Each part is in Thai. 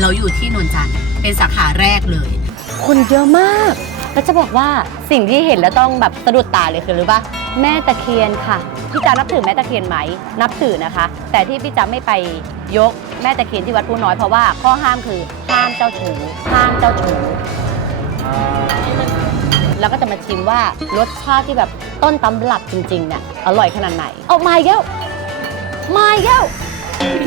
เราอยู่ที่นนจันทร์เป็นสาขาแรกเลย คนเยอะมาก แล้วจะบอกว่าสิ่งที่เห็นแล้วต้องแบบสะดุดตาเลยคือรู้ปะแม่ตะเคียนค่ะ พี่จ๋านับถือแม่ตะเคียนไหม นับถือนะคะ แต่ที่พี่จ๋าไม่ไปยกแม่ตะเคียนที่วัดผู้น้อยเพราะว่าข้อห้ามคือห้ามเจ้าชู้ห้ามเจ้าชู้แล้วก็จะมาชิมว่ารสชาติที่แบบต้นตำรับจริงๆเนี่ยอร่อยขนาดไหน เอามาอีกแล้วมาอีกแล้ว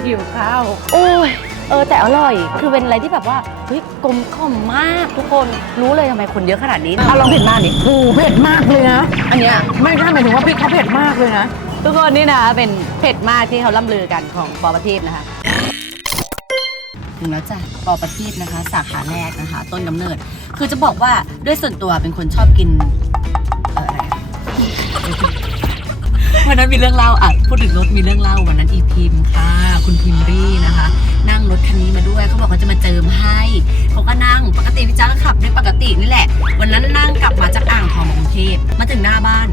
หิวข้าวโอ้ย เออแต่อร่อย คือเป็นอะไรที่แบบว่าเฮ้ยกลมกล่อมมากทุกคนรู้เลยทำไมคนเยอะขนาดนี้เอาลองเผ็ดมากดิโอ้โหเผ็ดมากเลยนะ อันเนี้ยไม่ใช่หมายถึงว่าพริกเขาเผ็ดมากเลยนะ ทุกคนนี่นะเป็นเผ็ดมากที่เขาล่ำลือกันของปอประทีปนะคะถึงแล้วจ้ะปอประทีปนะคะ สาขาแรกนะคะ ต้นกำเนิด คือจะบอกว่าด้วยส่วนตัวเป็นคนชอบกินเอ่ออะไรอะ วันนั้นมีเรื่องเล่าอะพูดถึงรถมีเรื่องเล่าวันนั้นอีพิมพ์ค่ะ คุณพิมรี่นะคะ นั่งรถคันนี้มาด้วยเขาบอกเขาจะมาเจิมให้เขาก็นั่งปกติพี่จ้าก็ขับด้วยปกตินี่แหละ วันนั้นนั่งกลับมาจากอ่างทองมากรุงเทพมาถึงหน้าบ้าน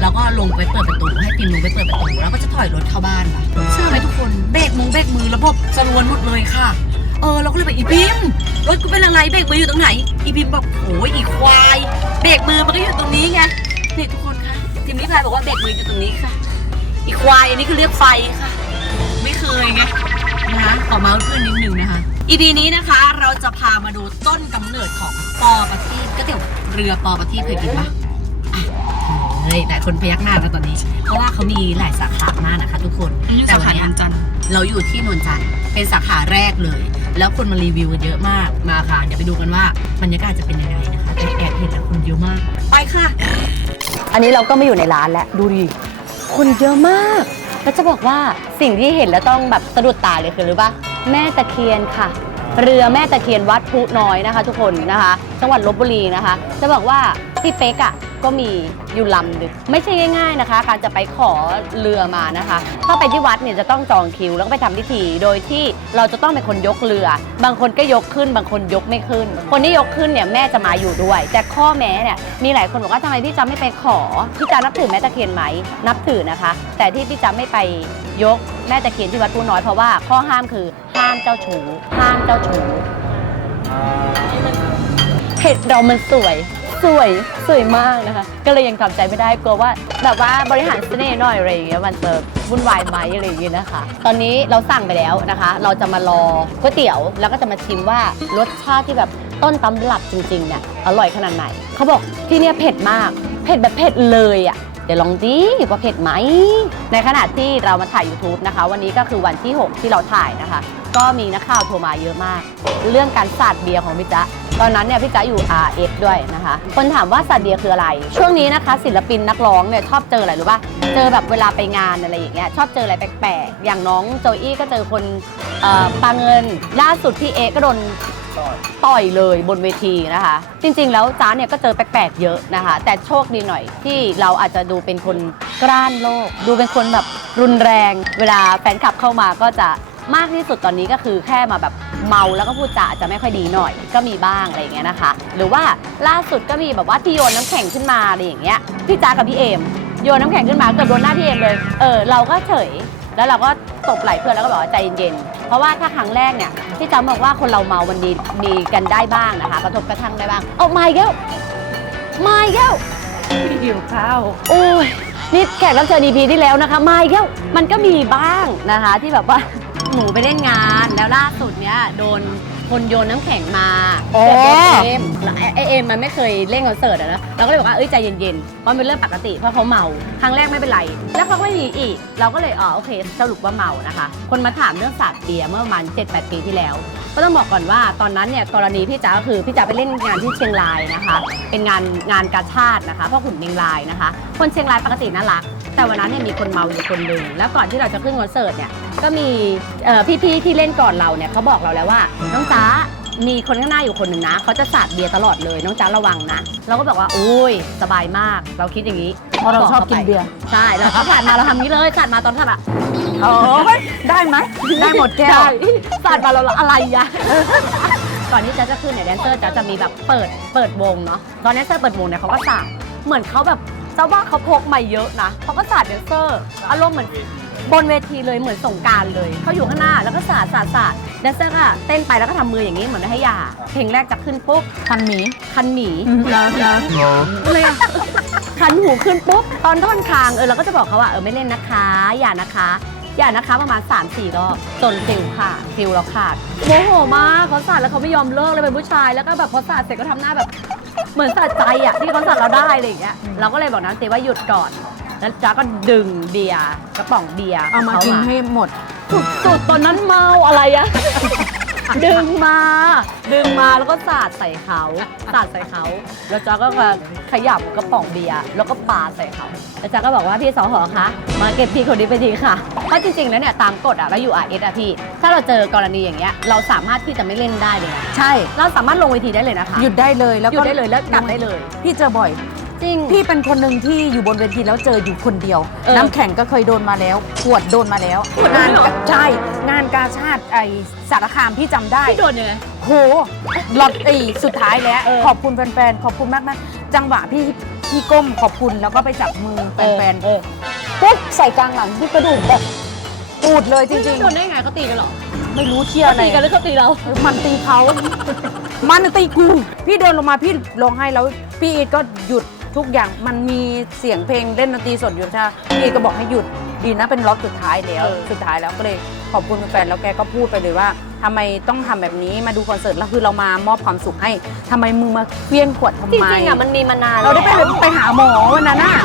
แล้วก็ลงไปเปิดประตูให้พิมพ์ลงไปเปิดประตูแล้วก็จะถอยรถเข้าบ้านค่ะเชื่อไหมทุกคนเบรกมือเบรกมือระบบสรวนหมดเลยค่ะเออเราก็เลยไปอีพิมพ์รถกูเป็นอะไรเบรกมืออยู่ตรงไหน อีพิมพ์บอกโอ้ยอีควายเบรกมือมันก็อยู่ตรงนี้ไงนี่ทุกคน คะทีมนิพายบอกว่าเบรกมืออยู่ตรงนี้ค่ะ อีควายอันนี้คือเรียกไฟค่ะ ไม่เคยไงนะคะขอเมาส์เพื่อนนิดนึงนะคะ EP นี้นะคะเราจะพามาดูต้นกำเนิดของปอประทีปก๋วยเตี๋ยวเรือปอประทีปเคยกินปะอะเฮ้ยแต่คนพยักหน้ากันตอนนี้ เพราะว่าเขามีหลายสาขามากนะคะทุกคนแต่วันเนี้ยเราอยู่ที่นนจันทร์เป็นสาขาแรกเลย แล้วคนมารีวิวกันเยอะมากมาค่ะ เดี๋ยวไปดูกันว่าบรรยากาศจะเป็นยังไงนะคะแต่แอบเห็นแล้วคนเยอะมาก ไปค่ะ อันนี้เราก็ไม่อยู่ในร้านแล้วดูดิคนเยอะมาก แล้วจะบอกว่าสิ่งที่เห็นแล้วต้องแบบสะดุดตาเลยคือรู้ปะแม่ตะเคียนค่ะ เรือแม่ตะเคียนวัดพุน้อยนะคะ ทุกคนนะคะ จังหวัดลบบุรีนะคะ จะบอกว่า พี่เป๊กอะก็มีอยู่ลำหนึงไม่ใช่ง่าย ๆนะคะ การจะไปขอเรือมานะคะถ้าไปที่วัดเนี่ยจะต้องจองคิวแล้วก็ไปทำพิธี โดยที่เราจะต้องเป็นคนยกเรือ บางคนก็ยกขึ้น บางคนยกไม่ขึ้น คนที่ยกขึ้นเนี่ยแม่จะมาอยู่ด้วย แต่ข้อแม้เนี่ยมีหลายคนบอกว่าทำไมพี่จำไม่ไปขอพี่จานับถือแม่ตะเคียนไหมนับถือนะคะ แต่ที่พี่จำไม่ไปยกแม่ตะเคียนที่วัดผู้น้อยเพราะว่าข้อห้ามคือห้ามเจ้าชู้ห้ามเจ้าชู้เห็ดเรามันสวย สวยสวยมากนะคะ ก็เลยยังทำใจไม่ได้กลัวว่าแบบว่าบริหารเสน่ห์หน่อยอะไรอย่างเงี้ยมันจะวุ่นวายไหมอะไรอย่างเงี้ยนะคะ ตอนนี้เราสั่งไปแล้วนะคะ เราจะมารอก๋วยเตี๋ยวแล้วก็จะมาชิมว่ารสชาติที่แบบต้นตำรับจริงๆเนี่ยอร่อยขนาดไหนเขาบอกที่เนี่ยเผ็ดมากเผ็ดแบบเผ็ดเลยอะเดี๋ยวลองดิว่าเผ็ดไหม ในขณะที่เรามาถ่าย YouTube นะคะ วันนี้ก็คือวันที่ 6 ที่เราถ่ายนะคะ ก็มีนักข่าวโทรมาเยอะมาก เรื่องการสาดเบียร์ของพี่จ๊ะ ตอนนั้นเนี่ยพี่จ๊ะอยู่ RS ด้วยนะคะ คนถามว่าสาเบียคืออะไร ช่วงนี้นะคะ ศิลปินนักร้องเนี่ยชอบเจออะไรรู้ป่ะ เจอแบบเวลาไปงานอะไรอย่างเงี้ยชอบเจออะไรแปลกๆ อย่างน้องโจอี้ก็เจอคนออปาเงิน ล่าสุดพี่เอก็โดนต่อยเลยบนเวทีนะคะ จริงๆ แล้วจ้าเนี่ยก็เจอแปลกๆเยอะนะคะ แต่โชคดีหน่อยที่เราอาจจะดูเป็นคนกล้านโลก ดูเป็นคนแบบรุนแรง เวลาแฟนคลับเข้ามาก็จะมากที่สุดตอนนี้ก็คือแค่มาแบบ เมาแล้วก็พูดจาอาจจะไม่ค่อยดีหน่อย ก็มีบ้างอะไรอย่างเงี้ยนะคะ หรือว่าล่าสุดก็มีแบบว่าที่โยนน้ำแข็งขึ้นมาอะไรอย่างเงี้ยพี่จ้ากับพี่เอมโยนน้ำแข็งขึ้นมาเกือบโดนหน้าพี่เอมเลย เออเราก็เฉยแล้วเราก็ตบไหล่เพื่อนแล้วก็บอกว่าใจเย็นๆ เพราะว่าถ้าครั้งแรกเนี่ยพี่จำบอกว่าคนเราเมามันดีมีกันได้บ้างนะคะ กระทบกระทั่งได้บ้างเอาไม่แก้วไม่แก้วหิวข้าวโอ้ยนี่แขกรับเชิญ EP ที่แล้วนะคะไม่แก้วมันก็มีบ้างนะคะที่แบบว่า หนูไปเล่นงาน แล้วล่าสุดเนี้ยโดนคนโยนน้ำแข็งมาอ๋อ เกิดเป็นเอมแล้วไอ้ไอเอมมันไม่เคยเล่นคอนเสิร์ตอะนะเราก็เลยบอกว่าเอ้ยใจเย็นๆเพราะมันเป็นเรื่องปกติเพราะเขาเมาครั้งแรกไม่เป็นไร แล้วเขาก็ไม่หนีอีก เราก็เลยอ๋อโอเคสรุปว่าเมานะคะ คนมาถามเรื่องสาดเบียร์เมื่อประมาณ7-8 ปีที่แล้ว ก็ต้องบอกก่อนว่าตอนนั้นเนี่ยกรณีพี่จ๋าก็คือพี่จ๋าไปเล่นงานที่เชียงรายนะคะ เป็นงานงานกาชาตินะคะพ่อขุนเชียงรายนะคะ คนเชียงรายปกติน่ารัก แต่วันนั้นเนี่ยมีคนเมาอยู่คนหนึ่งแล้วก่อนที่เราจะขึ้นคอนเสิร์ตเนี่ยก็มีเอ่อพี่ๆที่เล่นก่อนเราเนี่ยเขาบอกเราแล้วว่า น้องจ๋ามีคนข้างหน้าอยู่คนหนึ่งนะเขาจะสาดเบียร์ตลอดเลยน้องจ๋าระวังนะเราก็บอกว่าโอ้ยสบายมาก เราคิดอย่างนี้เพราะเราชอบกินเบียร์ ใช่เราก็ผ่านมาเราทำนี้เลยสาดมาตอนทำอะโอ้ยได้ไหมได้หมดแก้ว ใช่สาดมาเราอะไรอะก่อนที่จะจะขึ้นเนี่ยแดนเซอร์จะจะมีแบบเปิดเปิดวงเนาะตอนแดนเซอร์เปิดวงเนี่ยเขาก็สาดเหมือนเขาแบบ เจ้าว่าเขาพกมาเยอะนะเขาก็สาดแดนเซอร์ อารมณ์เหมือนบนเวทีเลยเหมือนสงกรารเลยเขาอยู่ข้างหน้าแล้วก็สาดสาดสาดแดนเซอร์ก็เต้นไปแล้วก็ทำมืออย่างนี้เหมือนไม่ให้ยา เพลงแรกจะขึ้นปุ๊บพันหมีคันหมีนะนะเลยอะคันหูขึ้นปุ๊บตอนท่อนคางเออเราก็จะบอกเขาว่าเออไม่เล่นนะคะ อย่านะคะอย่านะคะประมาณ 3 4 รอบจนฟิลค่ะฟิลเราขาดโมโหมากเขาสาดแล้วเขาไม่ยอมเลิกเลยเป็นผู้ชายแล้วก็แบบพอสาดเสร็จก็ทำหน้าแบบ เหมือนสะใจอะที่เขาสาดเราได้อะไรอย่างเงี้ยเราก็เลยบอกน้ำเตว่าหยุดก่อน แล้วจ้าก็ดึงเบียร์กระป๋องเบียร์เอามากินให้หมดสุดๆตอนนั้นเมาอะไรอะ ดึงมา ดึงมาแล้วก็สาดใส่เขาสาดใส่เขาแล้วจ้าก็มาขยับกระป๋องเบียร์แล้วก็ปาใส่เขาแล้วจ้าก็บอกว่าพี่สอหอคะมาเก็บพี่คนนี้ไปทีค่ะเพราะจริงๆแล้วเนี่ยตามกฎอะเราอยู่ RS อะพี่ ถ้าเราเจอกรณีอย่างเงี้ยเราสามารถที่จะไม่เล่นได้เลยนะใช่ เราสามารถลงเวทีได้เลยนะคะหยุดได้เลยแล้วหยุก็ดได้เลยแล้วกลับได้เลย พี่เจอบ่อย จริง พี่เป็นคนหนึ่งที่อยู่บนเวทีแล้วเจออยู่คนเดียว เออน้ำแข็งก็เคยโดนมาแล้วขวดโดนมาแล้วขวดโดนงานเหรอ ใช่งานกาชาติไอสารคามพี่จำได้ พี่โดนยังไง โหหลอดไอสุดท้ายแล้ว เออขอบคุณแฟนๆ ขอบคุณมากนะ จังหวะพี่พี่ก้มขอบคุณแล้วก็ไปจับมือแฟนเออ ๆปุ๊บใส่กลางหลังที่กระดูกแบบปูดเลยจริง โดนได้ไงเขาตีกันเหรอๆ ไม่รู้เชียร์อะไรตีกันหรือเขาตีเรา มันตีเขา มันตีกู พี่เดินลงมาพี่ร้องไห้แล้ว พี่อีทก็หยุด ทุกอย่างมันมีเสียงเพลงเล่นดนตรีสดอยู่ใช่ไหมพี่อีทก็บอกให้หยุดดีนะเป็นล็อกสุดท้ายแล้วเออสุดท้ายแล้วก็เลยขอบคุณแฟนๆแล้วแกก็พูดไปเลยว่าทำไมต้องทำแบบนี้มาดูคอนเสิร์ตแล้วคือเรามามอบความสุขให้ทำไมมึงมาเฟี้ยงขวดทำจไมริงๆอะมันมีมานานเราได้ไปแล้วไปหาหมอวันนั้นน่ะ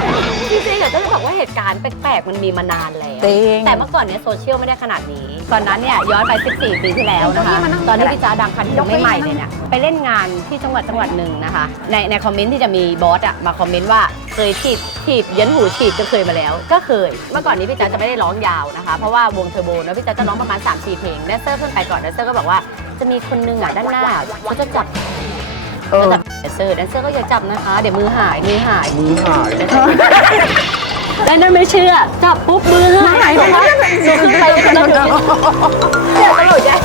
จริงๆอะต้องบอกว่าเหตุการณ์แปลกๆมันมีมานานแล้วเต็งแต่เมื่อก่อนเนี้ยโซเชียลไม่ได้ขนาดนี้ ตอนนั้นเนี่ยย้อนไป 14 ปีที่แล้วนะคะเอาเก้าอี้มานั่งตอนที่พี่จ้าดังคันที่ยังไม่ใหม่เลยเนี่ยไปเล่นงานที่จังหวัดจังหวัดหนึ่งนะคะ ในในคอมเมนต์ที่จะมีบอสอะมาคอมเมนต์ว่าเคยฉีดฉีดเยันหูฉีดก็เคยมาแล้ว ก็เคย เมื่อก่อนนี้พี่จ้าจะไม่ได้ร้องยาวนะคะ เพราะว่าวงเทอร์โบเนอะพี่จ้าจะร้องประมาณ3-4เพลงแดนเซอร์ขึ้นไปก่อนแดนเซอร์ก็บอกว่าจะมีคนนึงอะด้านหน้าเขาจะจับเออจะจับแดนเซอร์แดนเซอร์ก็อย่าจับนะคะ เดี๋ยวมือหายมือหายมือหาย แล้วนั่นไม่เชื่อจับปุ๊บมือหายไปแล้วดูขึ้นไปกันแล้วเดี๋ยวตลกอะ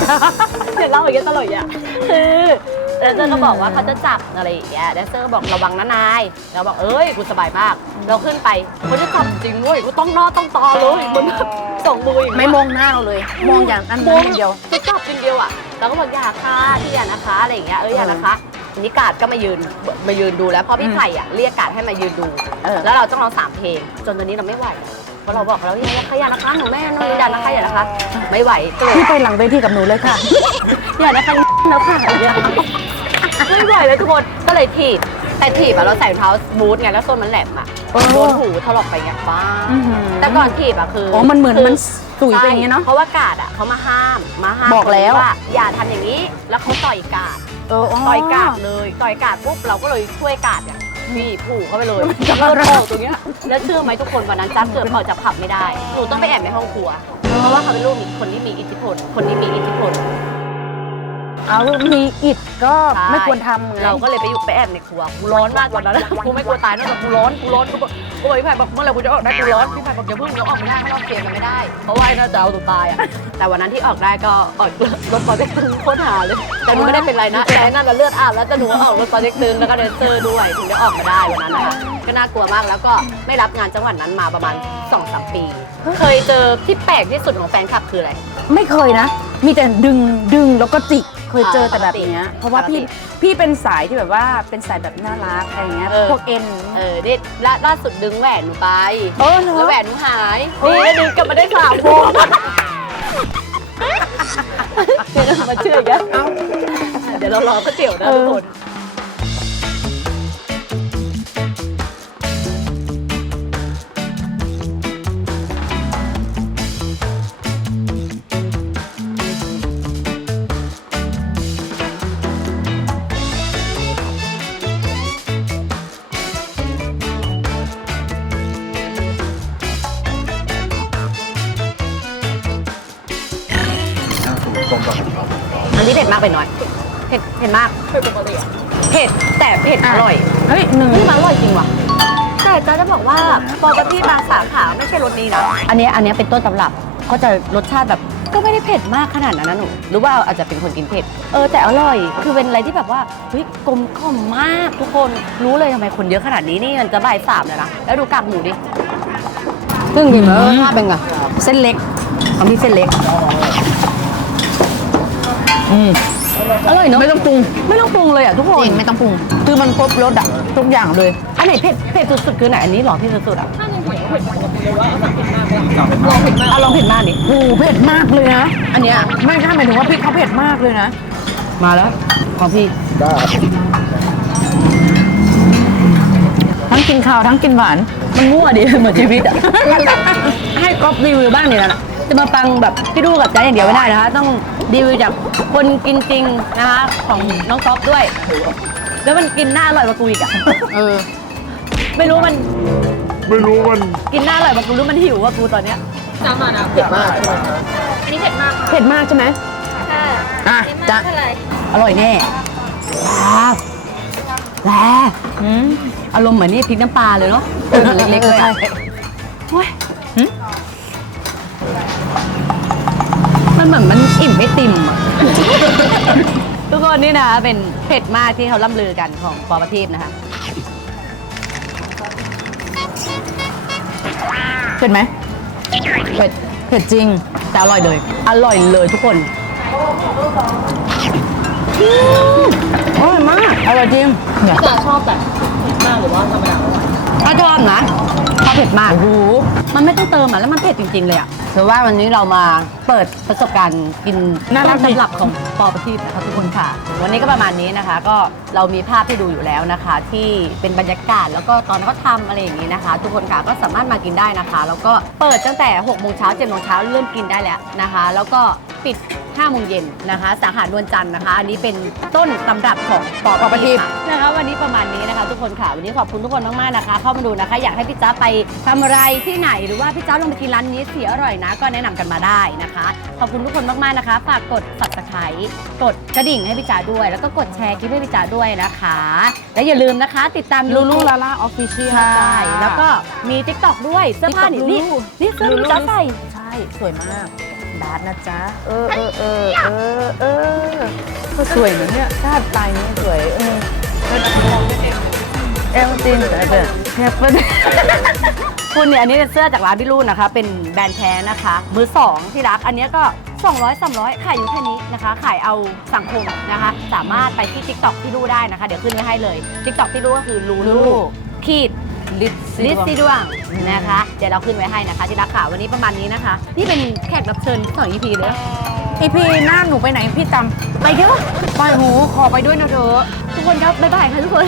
เดี๋ยวเล่าอย่างเงี้ยตลกอะคือแดนเซอร์ก็บอกว่าเขาจะจับอะไรอย่างเงี้ยแดนเซอร์ก็บอกระวังนะนายเราบอกเอ้ยกูสบายมาก เราขึ้นไปเขาจะจับจริงเว้ยกูต้องหนอต้องตอเลยมึงแบบส่งมืออย่างไม่เงี้ยมองหน้าเราเลย มองอย่างนั้นโมนั้นอย่างเดียวจะจับจริงเดียวอะเราก็บอกอย่าค่ะที่อย่านะคะอะไรอย่างเงี้ยเอออย่านะคะที นี้กาดก็มายืนมายืนดูแล้วเพราะพี่ไข่อะเรียกกาดให้มายืนดู เออ แล้วเราต้องร้องสามเพลง จนตอนนี้เราไม่ไหวเพราะเราบอกเขาแล้วอย่านะคะอย่านะคะหนูแม่หนูอย่านะคะอย่านะคะ ไม่ไหวตัวพี่ไปหลังเวทีกับหนูเลยค่ะ อย่านะคะแล้วค่ะไม่ไหวเลยทุกคนก็เลยถีบแต่ถีบอะเราใส่รองเท้าบูทไงแล้วส้นมันแหลมอะโอ้ โดนหูถลอกไปไงบ้าอื้อหือแต่ก่อนถีบอะคืออ๋อ มันเหมือนคื มันตุ๋ยไปอย่างเงี้ยเนาะเพราะว่ากาดอะเขามาห้ามมาห้ามบอกแล้วว่าอย่าทำอย่างนี้ แล้วเขาต่อยกาด เออต่อยกาดเลยต่อยกาดปุ๊บเราก็เลยช่วยกาดเนี่ยพี่ผูกเข้าไปเลยเลือดออกตรงเนี้ยแล้วเชื่อไหมทุกคนวันนั้นจ้าเกือบออกจากผับไม่ได้หนูต้องไปแอบในห้องครัวเพราะว่าเขาเป็นลูกมีคนที่มีอิทธิพลคนที่มีอิทธิพลเอามีอิดก็ใช่ไม่ควรทำไงเราก็เลยไปอยู่ไปแอบในครัวกูร้อนมากกว่านั้นนะกูไม่กลัวตายนอกจากกูร้อนกูร้อนกู บอกกูบอกพี่ไผ่บอกเมื่อไหร่กูจะออกได้กูร้อนพี่ไผ่บอกอย่าเพิ่งเดี๋ยวออกไม่ได้ถ้าเราเกมมันไม่ได้ เพราะว่าไอ้น่าจะเอาตัวตายอะ แต่วันนั้นที่ออกได้ก็ออกรถปอเต็กตึงโคตรหาเลยแต่หนูไม่ได้เป็นไรนะแต่ไอ้นั่นน่ะเลือดอาบแล้วแต่หนูออกรถปอเต็กตึงแล้วก็เดินเซอร์ด้วยถึงได้ออกมาได้วันนั้นนะคะ ก็น่ากลัวมาก แล้วก็ไม่รับงานจังหวัดนั้นมาประมาณ2อสปี เคยเจอที่แปลกที่สุดของแฟนคลับคืออะไร ไม่เคยนะ มีแต่ดึงดึงแล้วก็จิก เคยเจออ่าแต่แบบเนี้ย เพราะว่าพี่ปกติพี่เป็นสายที่แบบว่าเป็นสายแบบน่ารักอะไรเงี้ย เออ พวกเอ็น เออนี่ล่าล่าสุดดึงแหวนหนูไปเออเหรอแล้วแหวนหนูหายเออ นี่ดึงกลับมาได้สามวงเดี๋ยวเรามาเชื่ออีกแล้วเดี๋ยวเรารอก๋วยเตี๋ยวนะทุกคน หน้าสูงตรงกับอันนี้เผ็ดมากไปหน่อย เผ็ดเผ็ดมากเผ็ดปกติเผ็ดแต่เผ็ดอร่อยเฮ้ยหนึ่งนี่มันอร่อยจริงว่ะ แต่จะจะบอกว่าปอปปี้บางสาขาไม่ใช่รสนี้นะ อันนี้อันนี้เป็นต้นตำรับก็จะรสชาติแบบก็ไม่ได้เผ็ดมากขนาดนั้นนะหนูหรือว่าอาจจะเป็นคนกินเผ็ดเออแต่อร่อย คือเป็นอะไรที่แบบว่าเฮ้ยกลมกล่อมมากทุกคนรู้เลยทำไมคนเยอะขนาดนี้นี่มันจะบ่ายสามแล้วนะแล้วดูกากหมูดิซึ่งกินแล้วรสชาติเป็นไงเส้นเล็กของพี่เส้นเล็ก อืมอร่อยเนอะไม่ต้องปรุง ไม่ต้องปรุงเลยอะทุกคนจริงไม่ต้องปรุง คือมันครบรสอะทุกอย่างเลยอันไหนเผ็ดเผ็ดสุดๆคือไหนอันนี้เหรอพี่สุดๆอะเอาลองเผ็ดมากดิโอ้โหเผ็ดมากเลยนะอันเนี้ยไม่ใช่หมายถึงว่าพริกเขาเผ็ดมากเลยนะ มาแล้วของพี่ได้ทั้งกินข้าวทั้งกินหวาน มันมั่วดิเหมือนชีวิตอะให้ก๊อฟรีวิวบ้างเนี่ยนะจะมาฟังแบบพี่ดูกับใจอย่างเดียวไม่ได้นะคะต้องรีวิวจาก คนกินจริงนะคะของน้องก๊อฟด้วย แล้วมันกินหน้าอร่อยกว่ากูอีกอะเออ ไม่รู้มันไม่รู้มันกินหน้าอร่อยกว่ากูหรือมันหิวกว่ากูตอนเนี้ยเผ็ดมากใช่ไหมอันนี้เผ็ดมากเผ็ดมากใช่ไหม อะจะอร่อยแน่ว้าวแหลอืมอารมณ์เหมือนนี่พริกน้ำปลาเลยเนาะเออเล็กๆเลยอะใช่โอ้ยมันเหมือนมันอิ่มไม่ติ่มอะ ทุกคนนี่นะเป็นเผ็ดมากที่เขาล่ำลือกันของปอประทีปนะคะเผ็ดไหมเผ็ดเผ็ดจริง แต่อร่อยเลย อร่อยเลยทุกคนอร่อยมาก อร่อยจริงเนี่ย ถ้าชอบนะชอบเผ็ดมากโอ้โหมันไม่ต้องเติมอะแล้วมันเผ็ดจริงๆเลยอะถือว่าวันนี้เรามาเปิดประสบการณ์กินน่ารักดีสำหรับของปอประทีปนะคะทุกคนค่ะ วันนี้ก็ประมาณนี้นะคะ ก็เรามีภาพให้ดูอยู่แล้วนะคะ ที่เป็นบรรยากาศแล้วก็ตอนเขาทำอะไรอย่างนี้นะคะ ทุกคนค่ะก็สามารถมากินได้นะคะ แล้วก็เปิดตั้งแต่6โมงเช้า7โมงเช้าเริ่มกินได้แล้วนะคะ แล้วก็ ปิด5โมงเย็นนะคะ สาขานวลจันทร์นะคะ อันนี้เป็นต้นตำรับของปอประทีปค่ะนะคะ วันนี้ประมาณนี้นะคะ ทุกคนค่ะ วันนี้ขอบคุณทุกคนมากๆนะคะ เข้ามาดูนะคะ อยากให้พี่จ๊ะไปทำอะไรที่ไหน หรือว่าพี่จ๊ะลงไปกินร้านนี้เสียอร่อยนะ ก็แนะนำกันมาได้นะคะ ขอบคุณทุกคนมากๆนะคะ ฝากกด subscribe กดกระดิ่งให้พี่จ๋าด้วย แล้วก็กดแชร์คลิปให้พี่จ๋าด้วยนะคะ และอย่าลืมนะคะ ติดตาม ลูลู YouTube ลาล่าออฟฟิเชียลใช่แล้วก็มี TikTok ด้วยเสื้อผ้านี่ TikTok นี่ลูลูนี่เสื้อที่พี่จ๊ะใส่ ใช่ สวยมาก บาสนะจ๊ะ เออเออเออเออเออก็สวยเหมือนเนี่ยชาติตายนี้สวยเออเอลตินแต่เด็กเทปเปิ้ลคุณเนี่ยอันนี้เป็นเสื้อจากร้านพี่ลูนนะคะ เป็นแบรนด์แท้นะคะ มือสองที่รักอันเนี้ยก็ 200 300 ขายอยู่แค่นี้นะคะ ขายเอาสังคมนะคะ สามารถไปที่ TikTok พี่ลูได้นะคะ เดี๋ยวขึ้นไว้ให้เลย TikTok พี่ลูก็คือลูลูขีด ลิสลิสซีดวงนะคะ เดี๋ยวเราขึ้นไว้ให้นะคะที่รักค่ะวันนี้ประมาณนี้นะคะ นี่เป็นแขกรับเชิญสอง EP เลยนะอีพีหน้าหนูไปไหนพี่จำไปเถอะไปหูขอไปด้วยนะเธอทุกคนครับบ๊ายบายค่ะทุกคน